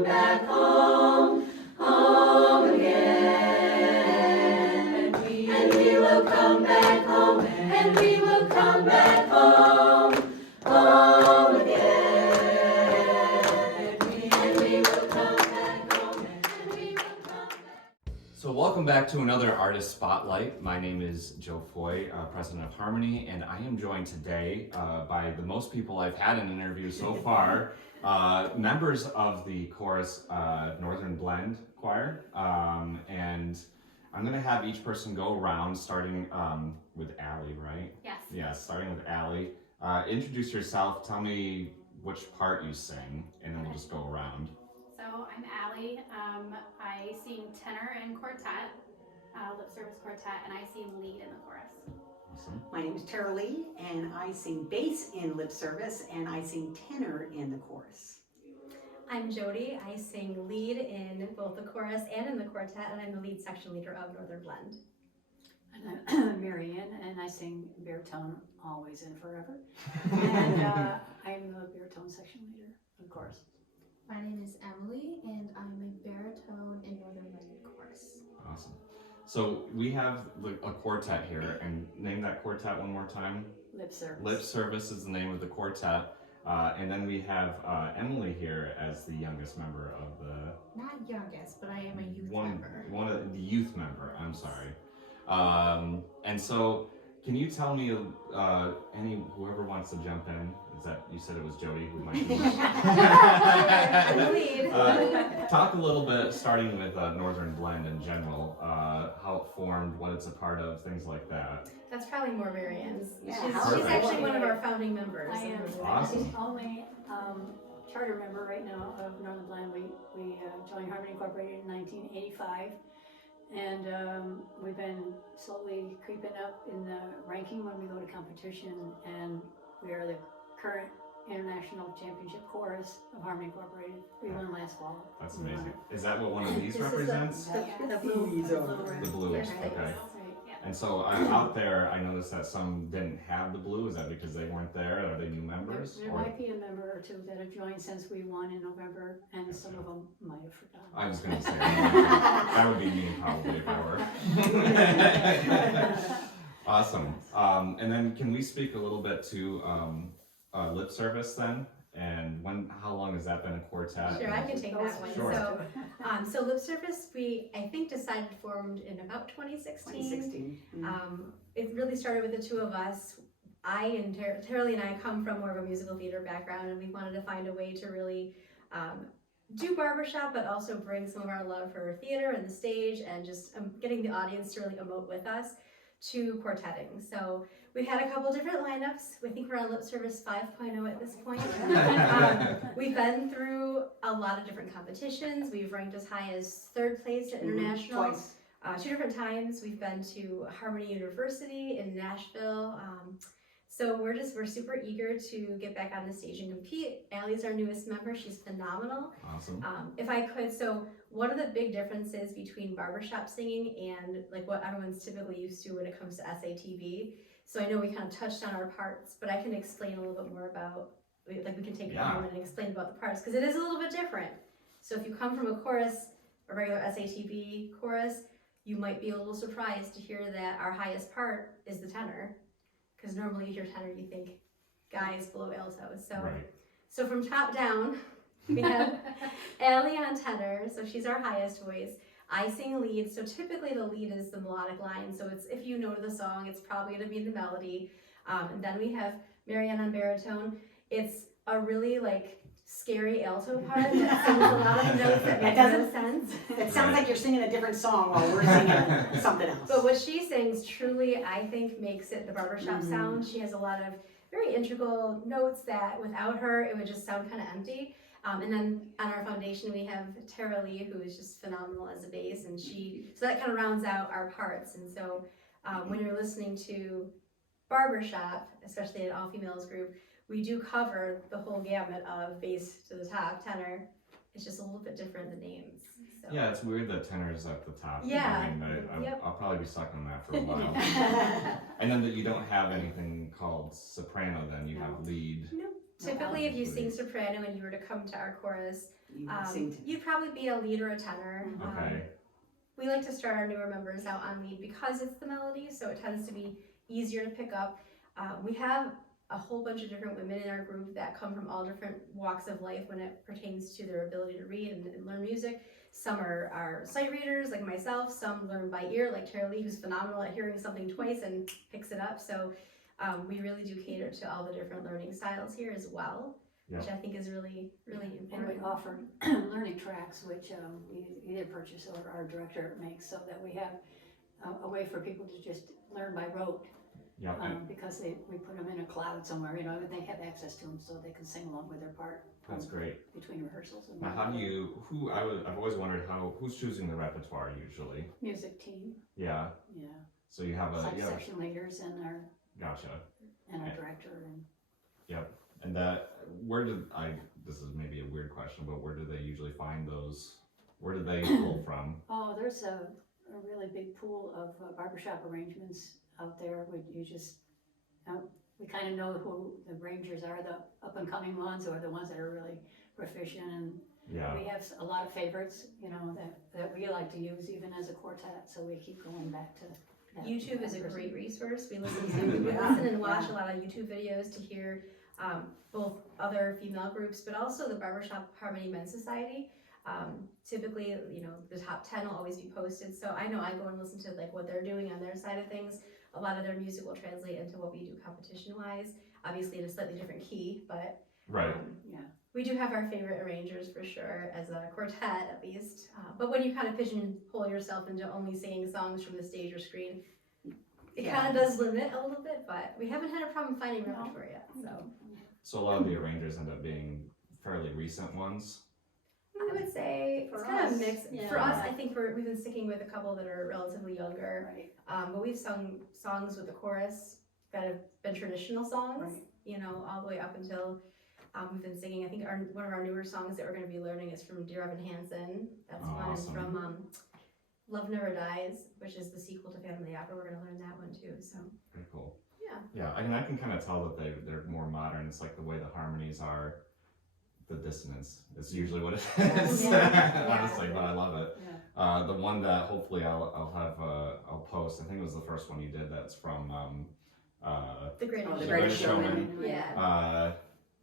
come back home, home again. And we will come back home, and we will come back home, home again. And we will come back home, and we will come back. So welcome back to another Artist Spotlight. My name is Joe Foy, president of Harmony, and I am joined today by the most people I've had in an interview so far, members of the chorus Northern Blend Choir, and I'm going to have each person go around, starting with Allie, right? Yes. Yeah, starting with Allie. Introduce yourself, tell me which part you sing, and then we'll just go around. So I'm Allie. I sing tenor and quartet, lip service quartet, and I sing lead in the chorus. Awesome. My name is Tara Lee, and I sing bass in lip service, and I sing tenor in the chorus. I'm Jody. I sing lead in both the chorus and in the quartet, and I'm the lead section leader of Northern Blend. And I'm Marianne, and I sing baritone always and forever. And I'm the baritone section leader of the chorus. My name is Emily, and I'm a baritone in Northern Blend chorus. Awesome. So we have a quartet here, and name that quartet one more time. Lip service. Lip Service is the name of the quartet. And then we have Emily here as the youngest member of the... Not youngest, but I am a youth member. One of the youth member, I'm sorry. And so, can you tell me, whoever wants to jump in, is that, you said it was Jody who might be I'm the lead. Talk a little bit, starting with Northern Blend in general, how it formed, what it's a part of, things like that. That's probably more Marianne's. Yeah, She's perfect. actually one of our founding members. I am Awesome. the only charter member right now of Northern Blend. We joined Harmony Incorporated in 1985. And we've been slowly creeping up in the ranking when we go to competition, and we are the current international championship chorus of Harmony Incorporated. We won last fall. That's amazing. Is that what one of these This is represents? the blue. The blue, Yes, okay. Right. And so out there, I noticed that some didn't have the blue. Is that because they weren't there? Are they new members? There might be a member or two that have joined since we won in November, and some of them might have forgotten. I was going to say, that would be me probably if I were. Awesome. And then can we speak a little bit to lip service then? And how long has that been a quartet? Sure, I can take that one. Sure. So lip service, we, I think, decided formed in about 2016. 2016. It really started with the two of us. I and Tara Lee and I come from more of a musical theater background, and we wanted to find a way to really do barbershop, but also bring some of our love for theater and the stage, and just getting the audience to really emote with us, to quartetting. So we've had a couple different lineups. We think we're on lip service 5.0 at this point. We've been through a lot of different competitions. We've ranked as high as 3rd place at international. Twice. 2 different times. We've been to Harmony University in Nashville. So we're super eager to get back on the stage and compete. Allie's our newest member. She's phenomenal. Awesome. If I could, so one of the big differences between barbershop singing and like what everyone's typically used to when it comes to SATB. So I know we kind of touched on our parts, but I can explain a little bit more about, like we can take a moment and explain about the parts, because it is a little bit different. So if you come from a chorus, a regular SATB chorus, you might be a little surprised to hear that our highest part is the tenor, because normally you hear tenor, you think guys below altos. So, Right. so from top down, we have Allie on tenor, so she's our highest voice. I sing lead, so typically the lead is the melodic line, so it's, if you know the song, it's probably going to be the melody. And then we have Marianne on baritone. It's a really scary alto part that sings a lot of notes that make no sense. It sounds like you're singing a different song while we're singing something else. But what she sings truly, I think, makes it the barbershop sound. She has a lot of very integral notes that without her, it would just sound kind of empty. And then on our foundation, we have Tara Lee, who is just phenomenal as a bass, and so that kind of rounds out our parts. And so when you're listening to barbershop, especially an all-females group, we do cover the whole gamut of bass to the top, tenor. It's just a little bit different, the names. So. Yeah, it's weird that tenor's at the top. Yeah. I mean, Yep. I'll probably be stuck on that for a while. And then that you don't have anything called soprano then, you have lead. Typically, if you sing soprano and you were to come to our chorus, You sing to You'd probably be a lead or a tenor. Okay. We like to start our newer members out on lead because it's the melody, so it tends to be easier to pick up. We have a whole bunch of different women in our group that come from all different walks of life when it pertains to their ability to read and learn music. Some are sight readers like myself, some learn by ear like Tara Lee, who's phenomenal at hearing something twice and picks it up. So we really do cater to all the different learning styles here as well, which I think is really, really And important. we offer learning tracks, which we either purchase or our director makes, so that we have a way for people to just learn by rote. Yeah. Because we put them in a cloud somewhere, you know, and they have access to them so they can sing along with their part. That's great. Between rehearsals and. Now, how do you? I've always wondered who's choosing the repertoire usually. Music team, Yeah. yeah. So you have a Section leaders and our gotcha. director and. And this is maybe a weird question, but where do they usually find those? Where do they pull from? Oh, there's a really big pool of barbershop arrangements out there. We kind of know who the arrangers are, the up and coming ones or the ones that are really proficient, and Yeah. we have a lot of favorites, you know, that we like to use even as a quartet, so we keep going back to that. YouTube is a person. great resource. We listen and watch a lot of YouTube videos to hear both other female groups, but also the Barbershop Harmony Men's Society. Typically, you know, the top 10 will always be posted. So I know I go and listen to like what they're doing on their side of things. A lot of their music will translate into what we do competition wise, obviously in a slightly different key, but Right. Yeah. we do have our favorite arrangers for sure, as a quartet at least. But when you kind of pigeonhole yourself into only singing songs from the stage or screen, it kind of does limit a little bit, but we haven't had a problem finding repertoire yet, so. So a lot of the arrangers end up being fairly recent ones. I would say For it's kind of us, mixed. yeah. For us, I think we've been sticking with a couple that are relatively younger. Right, But we've sung songs with the chorus that have been traditional songs, right. you know, all the way up until we've been singing. I think one of our newer songs that we're going to be learning is from Dear Evan Hansen. That's one, and Awesome. from Love Never Dies, which is the sequel to Phantom of the Opera. We're going to learn that one too. So Very cool. Yeah. Yeah, I can kind of tell that they're more modern. It's like the way the harmonies are, the dissonance is usually what it is. Yeah. Honestly, but I love it. Yeah. The one that hopefully I'll post. I think it was the first one you did. That's from The Greatest The Showman. Greatest Showman. Yeah.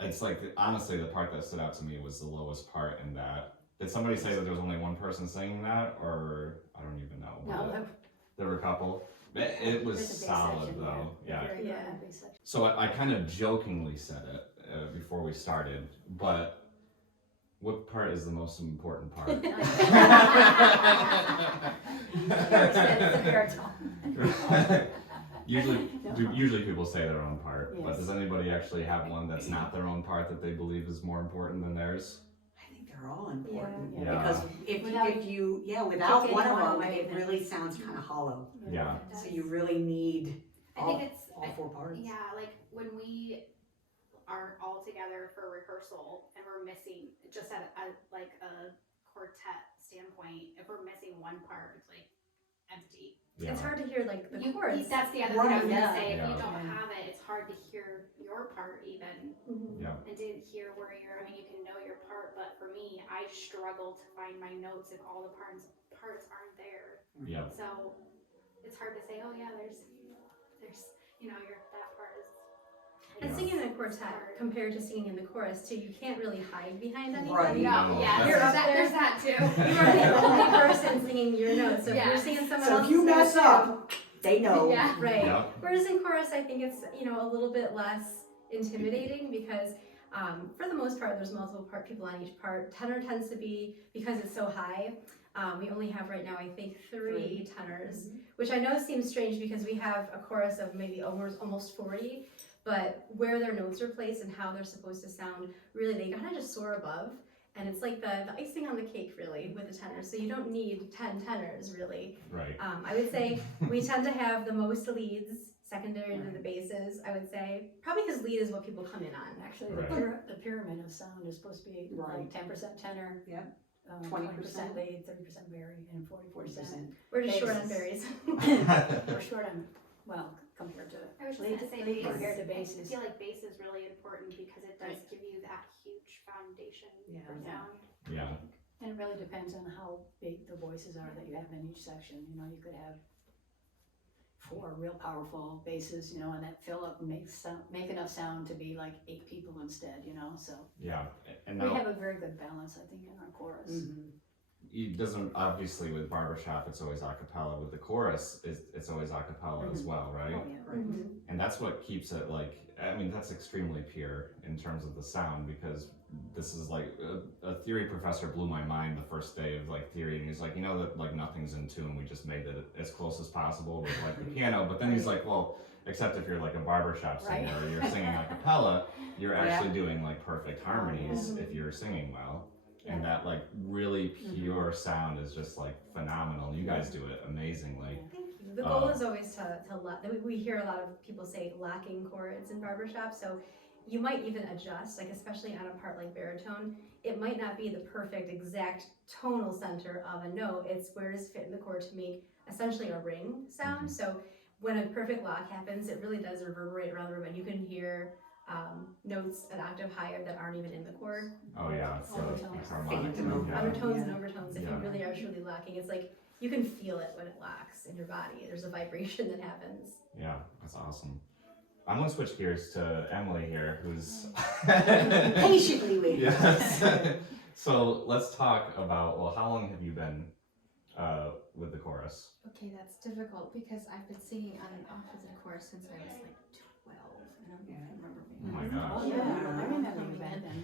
It's like honestly the part that stood out to me was the lowest part in that. Did somebody say that there was only one person singing that, or I don't even know. No, There were a couple. It was there's a bass solid section, though. Yeah. Very good Yeah. bass section. So I kind of jokingly said it before we started, but what part is the most important part? Usually people say their own part, but Yes. does anybody actually have one that's not their own part that they believe is more important than theirs? I think they're all important. Yeah. Because Without- if you, without taking one of one them, away, it then really it's- sounds kind of hollow. Yeah. So you really need I think it's all four parts. yeah, like when we are all together for rehearsal and we're missing just at like a quartet standpoint, if we're missing one part, it's like empty. Yeah. It's hard to hear like the You- chords. That's the other thing I was Right, gonna yeah. say. If you Yeah. don't Yeah. have it, it's hard to hear your part even, Mhm. Yeah. and to hear where you're. I mean, you can know your part, but for me, I struggle to find my notes if all the parts aren't there. Yeah. So it's hard to say. Oh yeah, there's that part is. And Yeah. singing in a quartet compared to singing in the chorus too, you can't really hide behind anything. Right. No, No, yeah, You're there's up that, there. there's that too. You are the only person singing your notes. So if you're Yes. singing someone So if else's you notes mess too- up, they know. Yeah. right. Yeah. Whereas in chorus, I think it's a little bit less intimidating because for the most part, there's multiple people on each part. Tenor tends to be, because it's so high. We only have right now, I think, three tenors, which I know seems strange because we have a chorus of maybe almost 40. But where their notes are placed and how they're supposed to sound, really, they kind of just soar above. And it's like the icing on the cake, really, with the tenors. So you don't need 10 tenors, really. Right. I would say we tend to have the most leads, secondary to the basses, I would say. Probably because lead is what people come in on. Actually, Right. the pyramid of sound is supposed to be Right. like 10% tenor. Yep. 20% lead, 30% berry, and 40%. We're just short on Basses. berries. We're short on, well, compared to I was just lead, gonna say lead bass. compared to I basses. feel like bass is really important because it does Right. give you that huge foundation Yeah. for Yeah. sound. Yeah. it really depends on how big the voices are that you have in each section. You know, you could have 4 real powerful basses, you know, and that fill up and make enough sound to be like 8 people instead, you know, so. Yeah, and We now have a very good balance, I think, in our chorus. Mhm. it doesn't, obviously with barbershop it's always a cappella. With the chorus it's always a cappella as well, right? Oh, yeah. Right. And that's what keeps it like, I mean, that's extremely pure in terms of the sound, because this is like a theory professor blew my mind the first day of like theory, and he's like, you know that like nothing's in tune, we just made it as close as possible with like the piano. But then he's like, well, except if you're like a barbershop singer Right. or you're singing a cappella, you're Yeah. actually doing like perfect harmonies Mhm. if you're singing well. Yeah. And that like really pure sound is just like phenomenal. You guys do it amazingly. Thank you. The goal Uh, is always to lock. We hear a lot of people say locking chords in barbershop, so you might even adjust, like especially on a part like baritone, it might not be the perfect exact tonal center of a note. It's where does it fit in the chord to make essentially a ring sound. So when a perfect lock happens, it really does reverberate around the room, and you can hear notes an octave higher that aren't even in the chord. Oh yeah, it's Overtones. it's harmonic. Phantom Yeah. Undertones Yeah. and overtones, if you Yeah. really are truly locking, it's like you can feel it when it locks in your body. There's a vibration that happens. Yeah, that's awesome. I'm gonna switch gears to Emily here, who's Patiently waiting. yes. So let's talk about, well, how long have you been with the chorus? Okay, that's difficult because I've been singing on and off as a chorus since I was like 12. I don't even remember Oh being my on. gosh. Oh, yeah, I remember Coming you back in. then.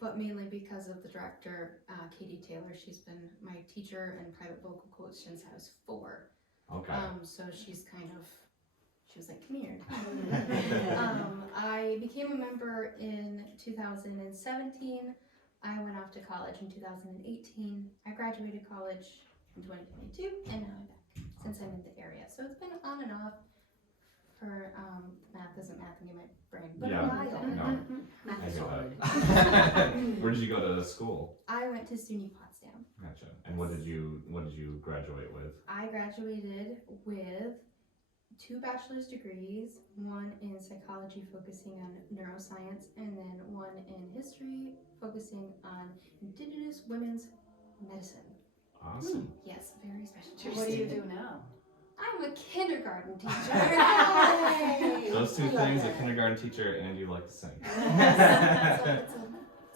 But mainly because of the director, Katie Taylor. She's been my teacher and private vocal coach since I was 4. Okay. So she's kind of, she was like, come here. I became a member in 2017. I went off to college in 2018. I graduated college in 2022, and now I'm back since I'm in the area. So it's been on and off for, math isn't mathing in my brain, but Yeah. a while. No, Math I is get hard. that. Where did you go to school? I went to SUNY Potsdam. Gotcha. And what did you graduate with? I graduated with 2 bachelor's degrees, one in psychology focusing on neuroscience, and then one in history focusing on indigenous women's medicine. Awesome. Yes, very special. What do you do now? I'm a kindergarten teacher. Yay! Those two I love things, a that. kindergarten teacher and you like to sing. It's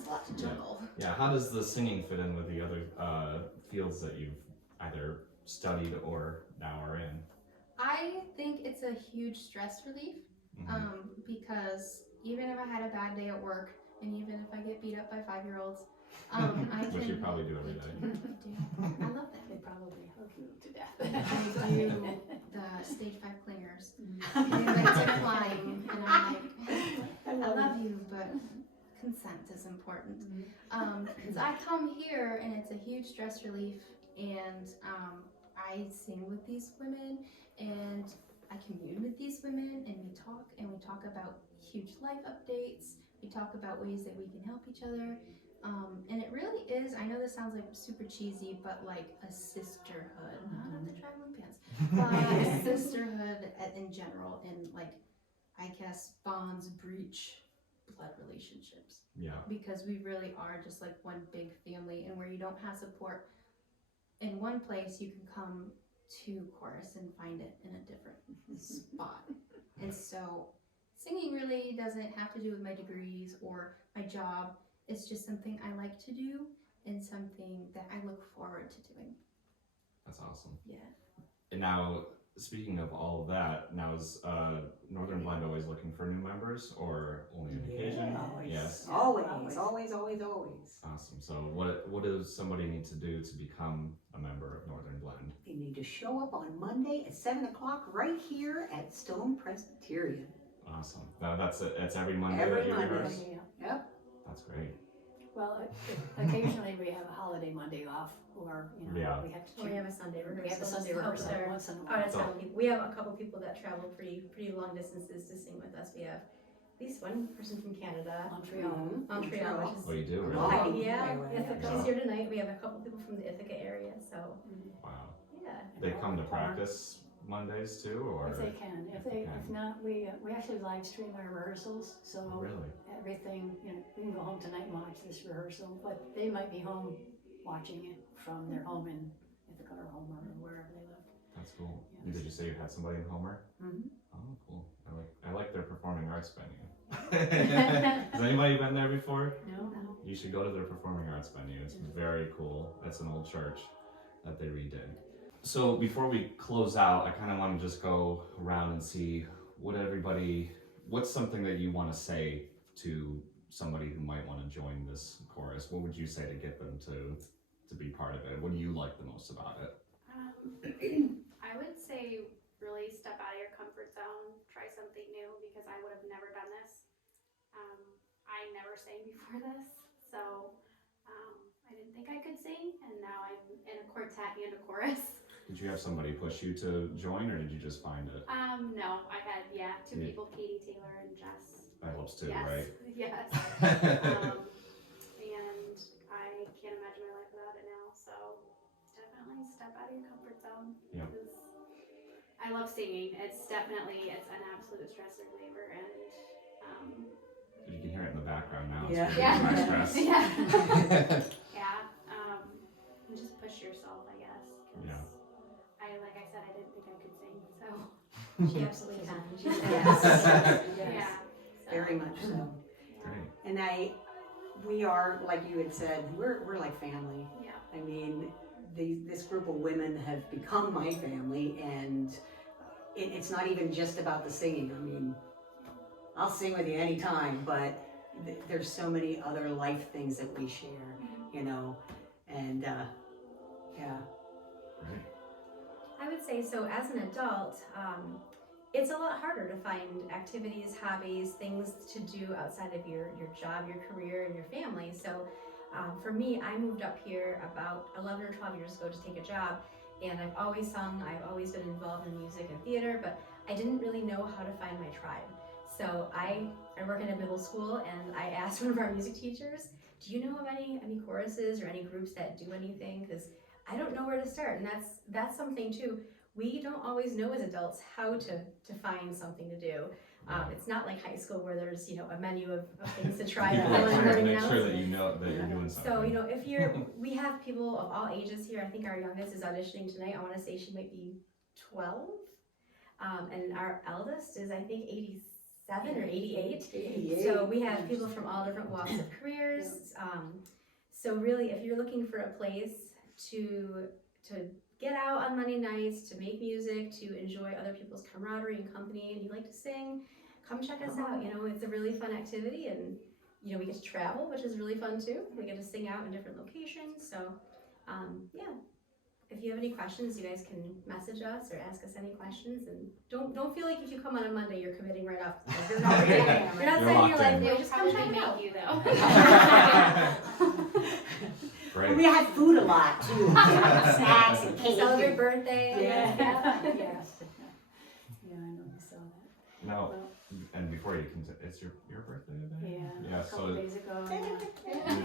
a lot to juggle. Yeah, how does the singing fit in with the other fields that you've either studied or now are in? I think it's a huge stress relief. Mhm. Because even if I had a bad day at work, and even if I get beat up by 5-year-olds, I Which can. you probably do every day. I do. I love that. They probably hug you to death. I do the stage 5 clingers. They're flying, and I'm like, I love you, but consent is important. So I come here, and it's a huge stress relief, and I sing with these women, and I commune with these women, and we talk about huge life updates. We talk about ways that we can help each other. And it really is, I know this sounds like super cheesy, but like a sisterhood, not of the traveling pants, but a sisterhood in general, and like, I guess bonds breach blood relationships, Yeah. because we really are just like one big family, and where you don't have support in one place, you can come to chorus and find it in a different spot. And so singing really doesn't have to do with my degrees or my job. It's just something I like to do and something that I look forward to doing. That's awesome. Yeah. And now, speaking of all of that, now is Northern Blind always looking for new members, or only on occasion? Always. Yes. Always, Always. always, always, always. Awesome. So what does somebody need to do to become a member of Northern Blend? They need to show up on Monday at 7 o'clock right here at Stone Presbyterian. Awesome. Now that's it. It's every Monday Every that you Monday. rehearse? Yep. That's great. Well, occasionally we have a holiday Monday off, or, you know, Yeah. we have to We change. have a Sunday rehearsal. We have a Sunday to help rehearsal with our once in a out while. of town people. We have a couple people that travel pretty long distances to sing with us. We have at least one person from Canada, Montreal. Montreal, which is Oh, you do? Really? Oh, Hi, Right. yeah, Right. Ithaca's here tonight. We have a couple people from the Ithaca area, so Wow. yeah. They come to practice Mondays too, or? If they can, if not, we actually live stream our rehearsals, so Really? everything, you know, we can go home tonight and watch this rehearsal, but they might be home, watching it from their home in Ithaca or Homer or wherever they live. That's cool. Yes. Did you say you had somebody in Homer? Mhm. Oh, cool. I like their performing arts venue. Has anybody been there before? No? You should go to their performing arts venue. It's very cool. That's an old church that they redid. So before we close out, I kind of want to just go around and see what's something that you want to say to somebody who might want to join this chorus. What would you say to get them to be part of it? What do you like the most about it? I would say really step out of your comfort zone, try something new, because I would have never done this. I never sang before this, so I didn't think I could sing, and now I'm in a quartet and a chorus. Did you have somebody push you to join, or did you just find it? No, I had two Yeah. people, Katie Taylor and Jess. That helps too, Yes, right? yes. And I can't imagine my life without it now, so definitely step out of your comfort zone. Yeah. Because I love singing. It's an absolute stress reliever, and You can hear it in the background now. Yeah. It's really my stress. and just push yourself, I guess. 'Cause Yeah. like I said, I didn't think I could sing, so She absolutely can. She's Yes. yeah. So, Very much so. Great. And we are, like you had said, we're like family. Yeah. I mean, this group of women have become my family, and it's not even just about the singing. I mean, I'll sing with you anytime, but there's so many other life things that we share, you know, and yeah. Great. I would say so. As an adult, it's a lot harder to find activities, hobbies, things to do outside of your job, your career, and your family. So for me, I moved up here about 11 or 12 years ago to take a job, and I've always sung, I've always been involved in music and theater, but I didn't really know how to find my tribe. So I work in a middle school, and I asked one of our music teachers, do you know of any choruses or any groups that do anything? Because I don't know where to start, and that's something too. We don't always know as adults how to find something to do. It's not like high school where there's a menu of things to try. People are trying to everything make else. sure that you know that you're doing something. So if we have people of all ages here. I think our youngest is auditioning tonight. I want to say she might be 12, and our eldest is I think 87 or 88. So we have people from all different walks of careers. So really, if you're looking for a place to get out on Monday nights, to make music, to enjoy other people's camaraderie and company, and you like to sing, come check us out. It's a really fun activity, and we get to travel, which is really fun too. We get to sing out in different locations. So yeah, if you have any questions, you guys can message us or ask us any questions, and don't feel like if you come on a Monday you're committing right off. Like, you're not You're signing your locked life in. away. They'll Just come probably check it make out. you though. Great. We have food a lot too, snacks and cake. Celebrate birthday. Yeah. Yes. Yeah, I know, I saw that. Now, Well, and before you can, it's your birthday today? yeah, Yeah, a couple days ago.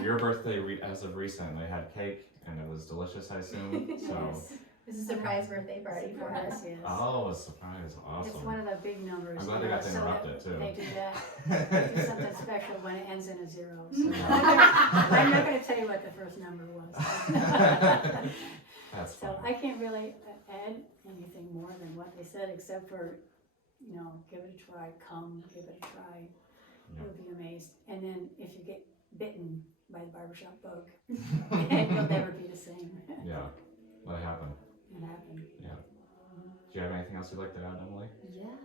Your birthday, as of recent, they had cake, and it was delicious, I assume, so. Yes. This is a surprise birthday party for us. Yes, yes. Oh, a surprise, It's awesome. one of the big numbers. I'm glad they got to so interrupt that it, too. They do that. They do something special when it ends in a zero. So Yeah. I'm not gonna tell you what the first number was. That's So fun. I can't really add anything more than what they said, except for, give it a try, give it a try. Yeah. You'll be amazed. And then if you get bitten by the barbershop bug, you'll never be the same. Yeah, let it happen. It happened. Do you have anything else you'd like to add, Emily? Yeah.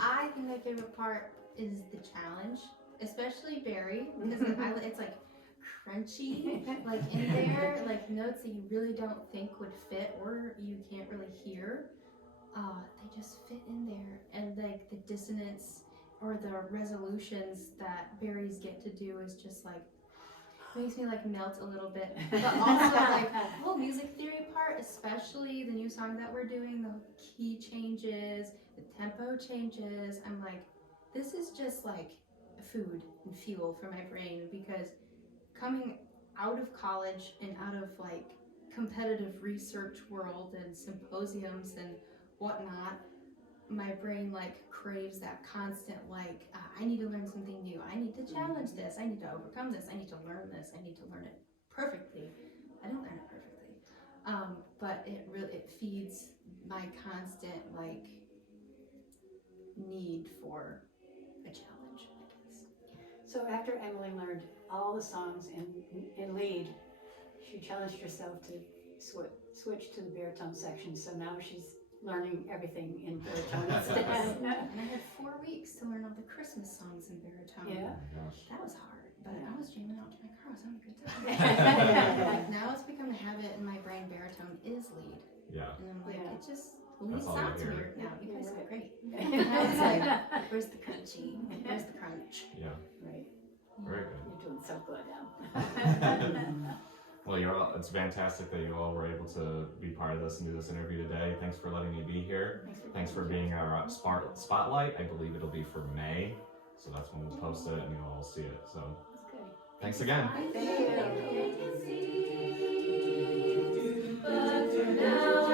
I think my favorite part is the challenge, especially Barry, because it's like crunchy, like in there, like notes that you really don't think would fit or you can't really hear. They just fit in there, and like the dissonance or the resolutions that Barry's get to do is just like makes me like melt a little bit. But also like the whole music theory part, especially the new song that we're doing, the key changes, the tempo changes. I'm like, this is just like food and fuel for my brain, because coming out of college and out of like competitive research world and symposiums and whatnot, my brain like craves that constant like I need to learn something new, I need to challenge this, I need to overcome this, I need to learn this, I need to learn it perfectly. I don't learn it perfectly. But it feeds my constant like need for a challenge, I guess. So after Emily learned all the songs in lead, she challenged herself to switch to the baritone section. So now she's learning everything in baritone instead. And I had 4 weeks to learn all the Christmas songs in baritone. Yeah. Oh my gosh. That was hard, but Yeah. I was jamming out to my car. I was having a good time. Like now it's become a habit in my brain. Baritone is lead, Yeah. and I'm like, Yeah. it just lead That's all you sounds hear. weird now. You guys You're sound right. great. Now it's like, where's the crunchy? Where's the crunch? Yeah. Right. Very good. You're doing so good now. Well, it's fantastic that you all were able to be part of this and do this interview today. Thanks for letting me be here. Thanks for being our spotlight. I believe it'll be for May, so that's when we'll post it and you'll all see it. So Okay. thanks again. Thank you. But for now